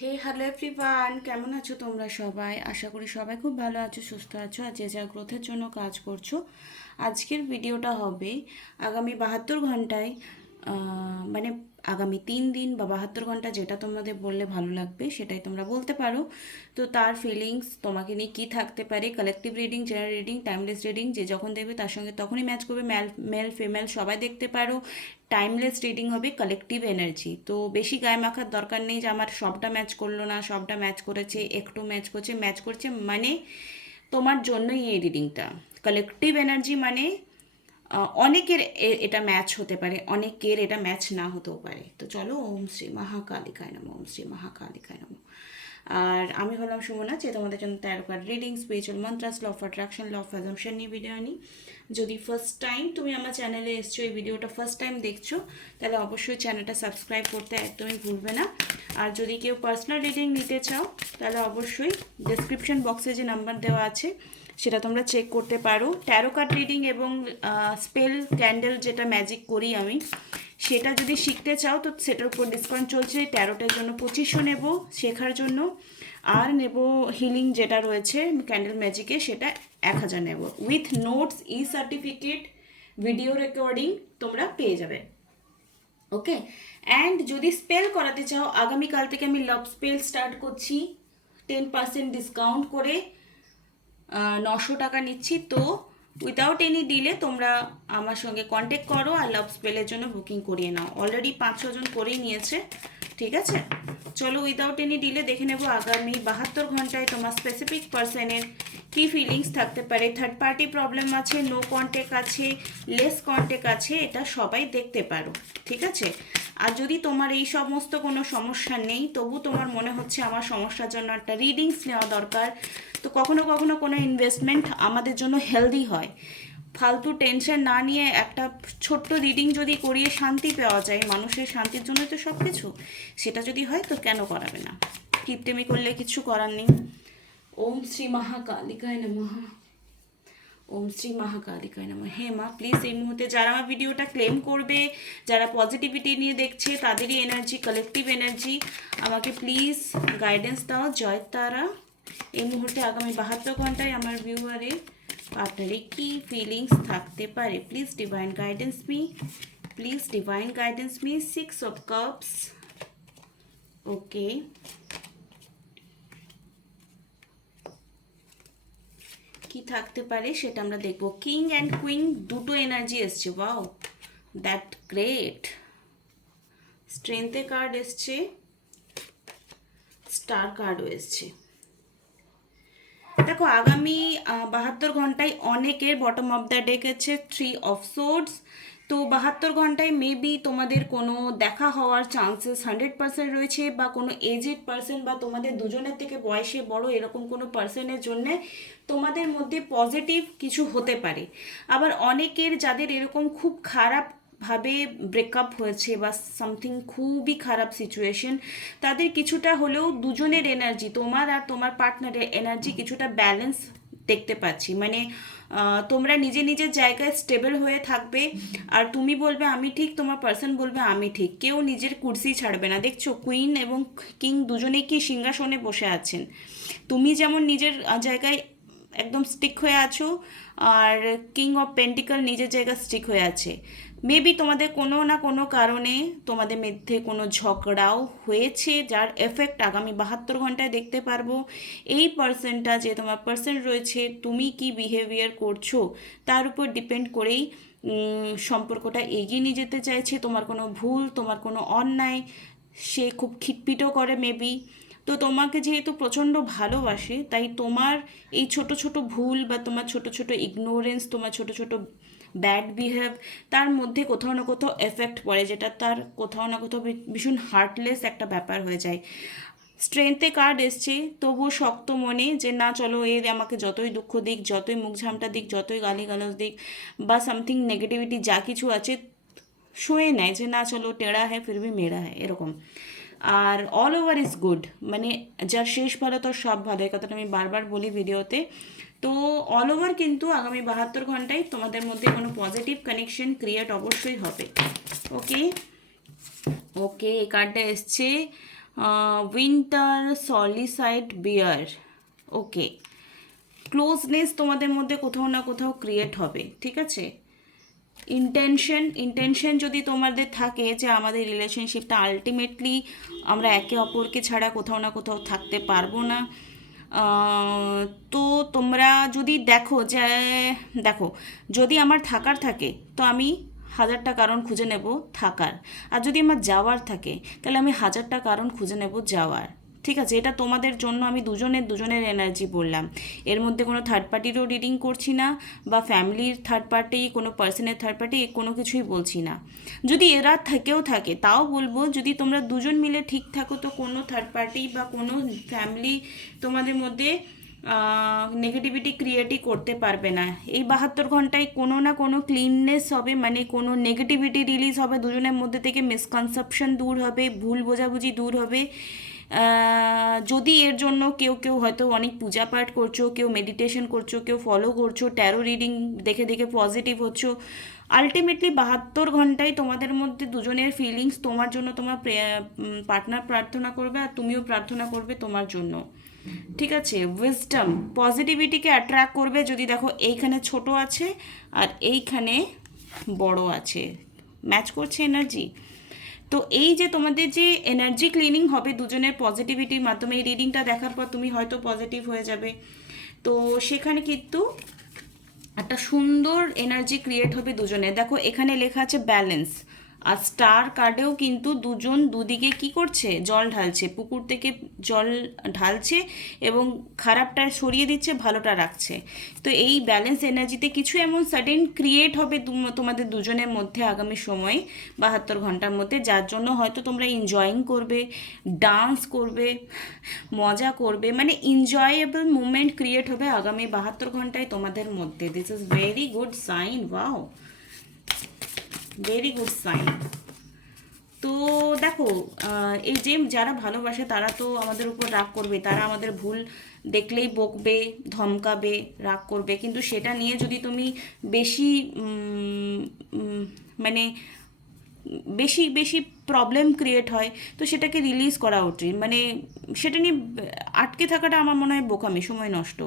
হে hello everyone, কেমন আছো তোমরা সবাই? আশা করি সবাই খুব ভালো আছো, সুস্থ আছো আর যে যার গ্রোথের জন্য কাজ করছো। আজকের ভিডিওটা হবে আগামী 72 ঘন্টায়, মানে আগামী 3 দিন বা 72 ঘন্টা, যেটা তোমাদের বললে ভালো লাগবে সেটাই তোমরা বলতে পারো। তো তার ফিলিংস তোমাকে নিয়ে কী থাকতে পারে, collective reading, general reading, timeless reading, যে যখন দেখবে তার সঙ্গে তখনই ম্যাচ করবে। মেল ফিমেল সবাই দেখতে পারো। টাইমলেস রিডিং হবে, কালেকটিভ এনার্জি। তো বেশি গায়ে মাখার দরকার নেই যে আমার সবটা ম্যাচ করলো না, সবটা ম্যাচ করেছে, একটু ম্যাচ করছে মানে তোমার জন্যই এই রিডিংটা। কালেকটিভ এনার্জি মানে অনেকের এটা ম্যাচ হতে পারে, অনেকের এটা ম্যাচ না হতেও পারে। তো চলো, ওম শ্রী মহাকালিকায় নমঃ, ওম শ্রী মহাকালিকায় নমঃ। আর আমি হলাম সুমনা, যে তোমাদের জন্য tarot card reading, spiritual mantras, law of attraction, law of assumption নিয়ে ভিডিও আনি। যদি ফার্স্ট টাইম তুমি আমার চ্যানেলে এসছো, এই ভিডিওটা ফার্স্ট টাইম দেখছো, তাহলে অবশ্যই চ্যানেলটা সাবস্ক্রাইব করতে একদমই ভুলবে না। আর যদি কেউ পার্সোনাল রিডিং নিতে চাও, তাহলে অবশ্যই ডেসক্রিপশন বক্সে যে নাম্বার দেওয়া আছে সেটা তোমরা চেক করতে পারো। ট্যারো কার্ড রিডিং এবং স্পেল ক্যান্ডেল, যেটা ম্যাজিক করি আমি, সেটা যদি শিখতে চাও তো সেটার উপর ডিসকাউন্ট চলছে। ট্যারোটার জন্য 2500 নেব শেখার জন্য, আর নেব হিলিং যেটা রয়েছে ক্যান্ডেল ম্যাজিকে, সেটা 1000 নেব। With notes, E certificate, video recording তোমরা পেয়ে যাবে। ওকে। অ্যান্ড যদি স্পেল করাতে চাও, আগামীকাল থেকে আমি লাভ স্পেল স্টার্ট করছি 10% ডিসকাউন্ট করে, 900 টাকা নিচ্ছি। তো উইদাউট এনি ডিলে তোমরা আমার সঙ্গে কন্ট্যাক্ট করো আর লাভ স্পেলের জন্য বুকিং করিয়ে নাও। অলরেডি 5-6 জন করেই নিয়েছে, ঠিক আছে? চলো, উইদাউট এনি ডিলে দেখে নেব আগামী 72 ঘন্টায় তোমার স্পেসিফিক পার্সনের কী ফিলিংস থাকতে পারে। থার্ড পার্টি প্রবলেম আছে, নো কন্ট্যাক্ট আছে, লেস কন্ট্যাক্ট আছে, এটা সবাই দেখতে পারো, ঠিক আছে? আর যদি তোমার এই সমস্ত কোনো সমস্যা নেই, তবু তোমার মনে হচ্ছে আমার সমস্যার জন্য একটা রিডিংস নেওয়া দরকার, তো কখনো কখনো কোনো ইনভেস্টমেন্ট আমাদের জন্য হেলদি হয়। ফালতু টেনশন না নিয়ে একটা ছোট্ট রিডিং যদি করিয়ে শান্তি পাওয়া যায়, মানুষের শান্তির জন্য তো সব কিছু, সেটা যদি হয় তো কেন করাবে না? কিপটেমি করলে কিছু করার নেই। ওম শ্রী মহাকালিকায় নমঃ, ওম শ্রী মহাকালিকায় নমঃ। হে মা, প্লিজ এই মুহূর্তে যারা আমার ভিডিওটা ক্লেম করবে, যারা পজিটিভিটি নিয়ে দেখছে, তাদেরই এনার্জি, কালেকটিভ এনার্জি, আমাকে প্লিজ গাইডেন্স দাও। জয় তারা। এই মুহূর্তে আগামী 72 ঘন্টায় আমার ভিউয়ারের পার্টনারে কী ফিলিংস থাকতে পারে? Please divine guidance me, please divine guidance me. 6 of Cups। ওকে, কি থাকতে পারে সেটা আমরা দেখব। কিং অ্যান্ড কুইন দুটো এনার্জি এসছে, ওয়াও, দ্যাট গ্রেট। স্ট্রেংথে কার্ড এসছে, স্টার কার্ডও এসছে। দেখো, আগামী 72 ঘন্টায় অনেকের বটম অফ দ্য ডেক আছে 3 of Swords। তো 72 ঘন্টায় মেবি তোমাদের কোনো দেখা হওয়ার চান্সেস 100% রয়েছে, বা কোনো এজেড পার্সন বা তোমাদের দুজনের থেকে বয়সে বড় এরকম কোনো পার্সনের জন্যে তোমাদের মধ্যে পজিটিভ কিছু হতে পারে। আবার অনেকের যাদের এরকম খুব খারাপ ভাবে ব্রেকআপ হয়েছে বা সামথিং খুবই খারাপ সিচুয়েশন, তাদের কিছুটা হলেও দুজনের এনার্জি, তোমার আর তোমার পার্টনারের এনার্জি কিছুটা ব্যালেন্স দেখতে পাচ্ছি। মানে তোমরা নিজে নিজের জায়গায় স্টেবল হয়ে থাকবে, আর তুমি বলবে আমি ঠিক, তোমার পার্সন বলবে আমি ঠিক, কেউ নিজের কুর্সি ছাড়বে না। দেখছো, কুইন এবং কিং দুজনেই কি সিংহাসনে বসে আছেন। তুমি যেমন নিজের জায়গায় একদম স্টিক হয়ে আছো, আর কিং অফ পেন্টিকল নিজের জায়গায় স্টিক হয়ে আছে। মেবি তোমাদের কোনো না কোনো কারণে তোমাদের মধ্যে কোনো ঝগড়াও হয়েছে, যার এফেক্ট আগামী 72 ঘন্টায় দেখতে পারবো। এই পার্সনটা যে তোমার পার্সন রয়েছে, তুমি কি বিহেভিয়ার করছো তার উপর ডিপেন্ড করেই সম্পর্কটা এগিয়ে নিয়ে যেতে চাইছে। তোমার কোনো ভুল, তোমার কোনো অন্যায়, সে খুব খিটপিটও করে মেবি। তো তোমাকে যেহেতু প্রচণ্ড ভালোবাসে, তাই তোমার এই ছোট ছোট ভুল বা তোমার ছোট ছোট ইগনোরেন্স, তোমার ছোট ছোট ব্যাড বিহেভ, তার মধ্যে কোথাও না কোথাও এফেক্ট পড়ে, যেটা তার কোথাও না কোথাও ভীষণ হার্টলেস একটা ব্যাপার হয়ে যায়। স্ট্রেংথে কার্ড এসছে, তবুও শক্ত মনে যে না, চলো, এর আমাকে যতই দুঃখ দিক, যতই মুখ ঝামটা দিক, যতই গালিগালাজ দিক বা সামথিং নেগেটিভিটি যা কিছু আছে, শুয়ে নেয় যে না, চলো, টেढ़ा है फिर भी मेरा है, এরকম। আর অল ওভার ইজ গুড, মানে যার শেষ ভালো তোর সব ভালো, এই কথাটা আমি বারবার বলি ভিডিওতে। তো অল ওভার কিন্তু আগামী 72 ঘন্টায় তোমাদের মধ্যে কোনো পজিটিভ কানেকশন ক্রিয়েট অবশ্যই হবে। ওকে, ওকে, এই কার্ডটা এসছে উইন্টার সলিসাইড বিয়ার। ওকে, ক্লোজনেস তোমাদের মধ্যে কোথাও না কোথাও ক্রিয়েট হবে, ঠিক আছে। ইন্টেনশন যদি তোমাদের থাকে যে আমাদের রিলেশনশিপটা আলটিমেটলি আমরা একে অপরকে ছাড়া কোথাও না কোথাও থাকতে পারবো না, তো তোমরা যদি দেখো যদি আমার থাকার থাকে তো আমি 1000টা কারণ খুঁজে নেব থাকার, আর যদি আমার যাওয়ার থাকে তাহলে আমি 1000টা কারণ খুঁজে নেব যাওয়ার, ঠিক আছে। এটা তোমাদের জন্য আমি দুজনের এনার্জি বললাম, এর মধ্যে কোনো থার্ড পার্টিরও রিডিং করছি না, বা ফ্যামিলির থার্ড পার্টি, কোনো পার্সনের থার্ড পার্টি, কোনো কিছুই বলছি না। যদি এরা থেকেও থাকে তাও বলবো, যদি তোমরা দুজন মিলে ঠিক থাকো তো কোনো থার্ড পার্টি বা কোনো ফ্যামিলি তোমাদের মধ্যে নেগেটিভিটি ক্রিয়েটই করতে পারবে না। এই 72 ঘন্টায় কোনো না কোনো ক্লিননেস হবে, মানে কোনো নেগেটিভিটি রিলিজ হবে দুজনের মধ্যে থেকে, মিসকনসেপশন দূর হবে, ভুল বোঝাবুঝি দূর হবে। যদি এর জন্য কেউ হয়তো অনেক পূজা পাঠ করছো, কেউ মেডিটেশন করছো, কেউ ফলো করছো, ট্যারো রিডিং দেখে দেখে পজিটিভ হচ্ছো, আলটিমেটলি 72 ঘন্টায় তোমাদের মধ্যে দুজনের ফিলিংস তোমার জন্য, তোমার পার্টনার প্রার্থনা করবে আর তুমিও প্রার্থনা করবে তোমার জন্য, ঠিক আছে। উইজডম পজিটিভিটিকে অ্যাট্রাক্ট করবে। যদি দেখো এইখানে ছোট আছে আর এইখানে বড় আছে, ম্যাচ করছে এনার্জি। তো এই যে তোমাদের যে এনার্জি ক্লিনিং হবে দুজনের পজিটিভিটির মাধ্যমে, এই রিডিংটা দেখার পর তুমি হয়তো পজিটিভ হয়ে যাবে, তো সেখানে কিন্তু একটা সুন্দর এনার্জি ক্রিয়েট হবে দুজনে। দেখো এখানে লেখা আছে ব্যালেন্স, আর স্টার কার্ডেও কিন্তু দুজন দুদিকে কি করছে, জল ঢালছে, পুকুর থেকে জল ঢালছে এবং খারাপটা সরিয়ে দিচ্ছে, ভালোটা রাখছে। তো এই ব্যালেন্স এনার্জিতে কিছু এমন সাডেন ক্রিয়েট হবে তোমাদের দুজনের মধ্যে আগামী সময়ে 72 ঘন্টার মধ্যে, যার জন্য হয়তো তোমরা এনজয়িং করবে, ডান্স করবে, মজা করবে, মানে এনজয়েবল মুমেন্ট ক্রিয়েট হবে আগামী 72 ঘন্টায় তোমাদের মধ্যে। This is very good sign, wow, very good sign. তো দেখো এই যে যারা ভালোবাসে তারা তো আমাদের উপর রাগ করবে, তারা আমাদের ভুল দেখলেই বকবে, ধমকাবে, রাগ করবে, কিন্তু সেটা নিয়ে যদি তুমি বেশি মানে বেশি বেশি প্রবলেম ক্রিয়েট হয় তো সেটাকে রিলিজ করা উচিত, মানে সেটা নিয়ে আটকে থাকাটা আমার মনে হয় বোকামি, সময় নষ্ট।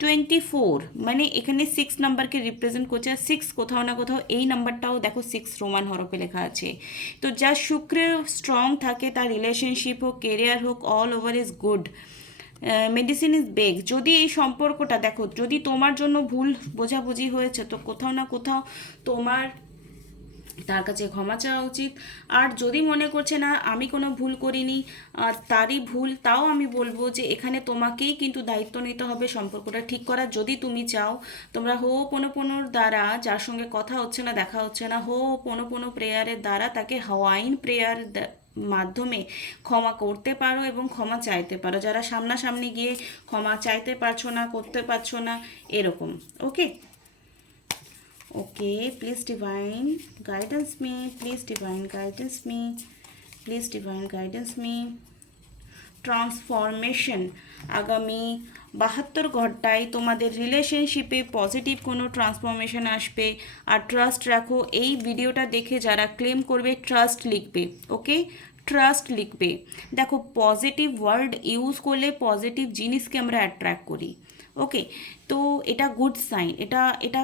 24 মানে এখানে 6 নাম্বারকে রিপ্রেজেন্ট করছে, আর 6 কোথাও না কোথাও এই নাম্বারটাও দেখো 6 রোমান হরফে লেখা আছে। তো যা শুক্র স্ট্রং থাকে তার রিলেশনশিপ হোক, কেরিয়ার হোক, all over is good. Medicine is big. যদি এই সম্পর্কটা দেখো, যদি তোমার জন্য ভুল বোঝাবুঝি হয়েছে তো কোথাও না কোথাও তোমার তার কাছে ক্ষমা চাওয়া উচিত। আর যদি মনে করছে না আমি কোনো ভুল করিনি, তারই ভুল, তাও আমি বলবো যে এখানে তোমাকেই কিন্তু দায়িত্ব নিতে হবে সম্পর্কটা ঠিক করার। যদি তুমি চাও তোমরা হোপোনোপোনোর দ্বারা, যার সঙ্গে কথা হচ্ছে না, দেখা হচ্ছে না, হোপোনোপোনো প্রেয়ারের দ্বারা তাকে হাওয়াইন প্রেয়ার মাধ্যমে ক্ষমা করতে পারো এবং ক্ষমা চাইতে পারো, যারা সামনাসামনি গিয়ে ক্ষমা চাইতে পারছো না, করতে পারছো না, এরকম। ওকে, okay, please divine guidance me, please divine guidance me, please divine guidance me. Transformation আগামী 72 ঘন্টায় তোমাদের রিলেশনশিপে পজিটিভ কোনো ট্রান্সফরমেশন আসবে। আর ট্রাস্ট রাখো, এই ভিডিওটা দেখে যারা ক্লেম করবে ট্রাস্ট লিখবে, ওকে, ট্রাস্ট লিখবে। দেখো পজিটিভ ওয়ার্ড ইউজ করলে পজিটিভ জিনিসকে আমরা অ্যাট্রাক্ট করি, ওকে। তো এটা গুড সাইন, এটা এটা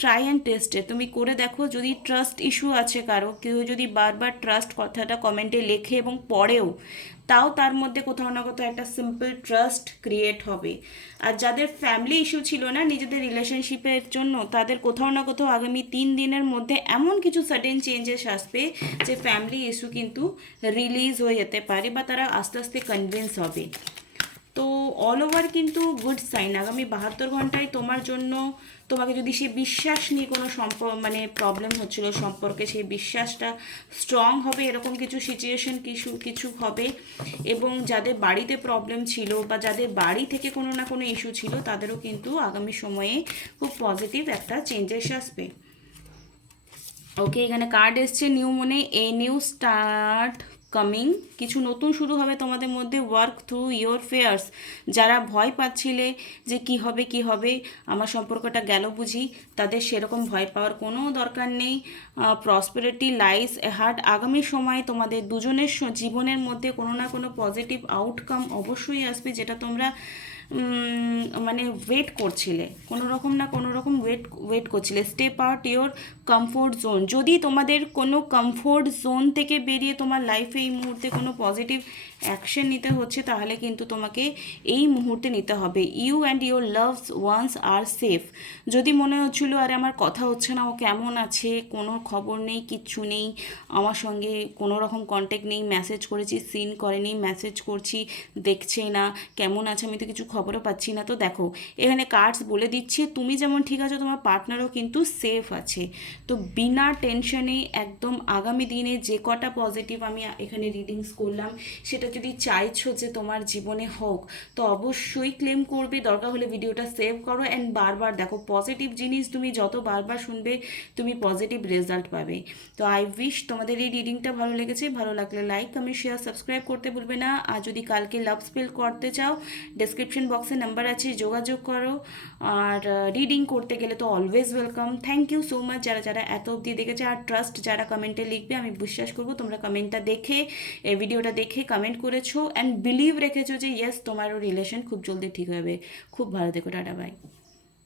ট্রাই অ্যান্ড টেস্টে তুমি করে দেখো। যদি ট্রাস্ট ইস্যু আছে কারো, কেউ যদি বারবার ট্রাস্ট কথাটা কমেন্টে লেখে এবং পড়েও, তাও তার মধ্যে কোথাও না কোথাও একটা সিম্পল ট্রাস্ট ক্রিয়েট হবে। আর যাদের ফ্যামিলি ইস্যু ছিল না নিজেদের রিলেশনশিপের জন্য, তাদের কোথাও না কোথাও আগামী 3 দিনের মধ্যে এমন কিছু সাডেন চেঞ্জেস আসবে যে ফ্যামিলি ইস্যু কিন্তু রিলিজ হয়ে যেতে পারে, বা তারা আস্তে আস্তে কনভিন্স হবে। তো অল ওভার কিন্তু গুড সাইন। আগামী 72 ঘন্টায় তোমার জন্য, তোমাকে যদি সে বিশ্বাস নিয়ে কোনো মানে প্রবলেম হচ্ছিল সম্পর্কে, সেই বিশ্বাসটা স্ট্রং হবে, এরকম কিছু সিচুয়েশন কিছু হবে। এবং যাদের বাড়িতে প্রবলেম ছিল বা যাদের বাড়ি থেকে কোনো না কোনো ইস্যু ছিল, তাদেরও কিন্তু আগামী সময়ে খুব পজিটিভ একটা চেঞ্জেস আসবে। ওকে, এখানে কার্ড এসছে নিউ মনে, এ নিউ স্টার্ট কামিং, কিছু নতুন শুরু হবে তোমাদের মধ্যে। Work through your fears. যারা ভয় পাচ্ছিলে যে কি হবে কি হবে, আমার সম্পর্কটা গেল বুঝি, তাদের সেরকম ভয় পাওয়ার কোনো দরকার নেই। Prosperity lies ahead. আগামী সময় তোমাদের দুজনের জীবনের মধ্যে কোনো না কোনো পজিটিভ আউটকাম অবশ্যই আসবে, যেটা তোমরা মানে ওয়েট করছিলে, কোনো রকম না কোনো রকম ওয়েট করছিলে। Step out your comfort zone. যদি তোমাদের কোনো কমফোর্ট জোন থেকে বেরিয়ে তোমার লাইফে এই মুহূর্তে কোনো পজিটিভ অ্যাকশন নিতে হচ্ছে, তাহলে কিন্তু তোমাকে এই মুহূর্তে নিতে হবে। You and your loves ones are safe. যদি মনে হচ্ছিলো আরে আমার কথা হচ্ছে না, ও কেমন আছে, কোনো খবর নেই, কিচ্ছু নেই, আমার সঙ্গে কোনো রকম কন্ট্যাক্ট নেই, মেসেজ করেছি সিন করেনি, মেসেজ করছি দেখছেই না, কেমন আছে আমি তো কিছু খবরও পাচ্ছি না, তো দেখো এখানে কার্ডস বলে দিচ্ছে তুমি যেমন ঠিক আছো, তোমার পার্টনারও কিন্তু সেফ আছে। তো বিনা টেনশনে একদম আগামী দিনে যে কটা পজিটিভ আমি এখানে রিডিংস করলাম, সেটা যদি চাইছো যে তোমার জীবনে হোক, তো অবশ্যই ক্লেম করবে। দরকার হলে ভিডিওটা সেভ করো অ্যান্ড বারবার দেখো। পজিটিভ জিনিস তুমি যত বারবার শুনবে, তুমি পজিটিভ রেজাল্ট পাবে। তো আই উইশ তোমাদের এই রিডিংটা ভালো লেগেছে। ভালো লাগলে লাইক, কমেন্ট, শেয়ার, সাবস্ক্রাইব করতে ভুলবে না। আর যদি কালকে লাভ স্পেল করতে চাও, ডেসক্রিপশন বক্সে নাম্বার আছে, যোগাযোগ করো। আর রিডিং করতে গেলে তো always welcome. Thank you so much যারা যারা এত অবধি দেখেছে। আর ট্রাস্ট যারা কমেন্টে লিখবে, আমি বিশ্বাস করবো তোমরা কমেন্টটা দেখে, এই ভিডিওটা দেখে কমেন্ট করেছো অ্যান্ড বিলিভ রেখেছো যে ইয়েস তোমারও রিলেশন খুব জলদি ঠিক হবে। খুব ভালো থেকো, টাটা, বাই।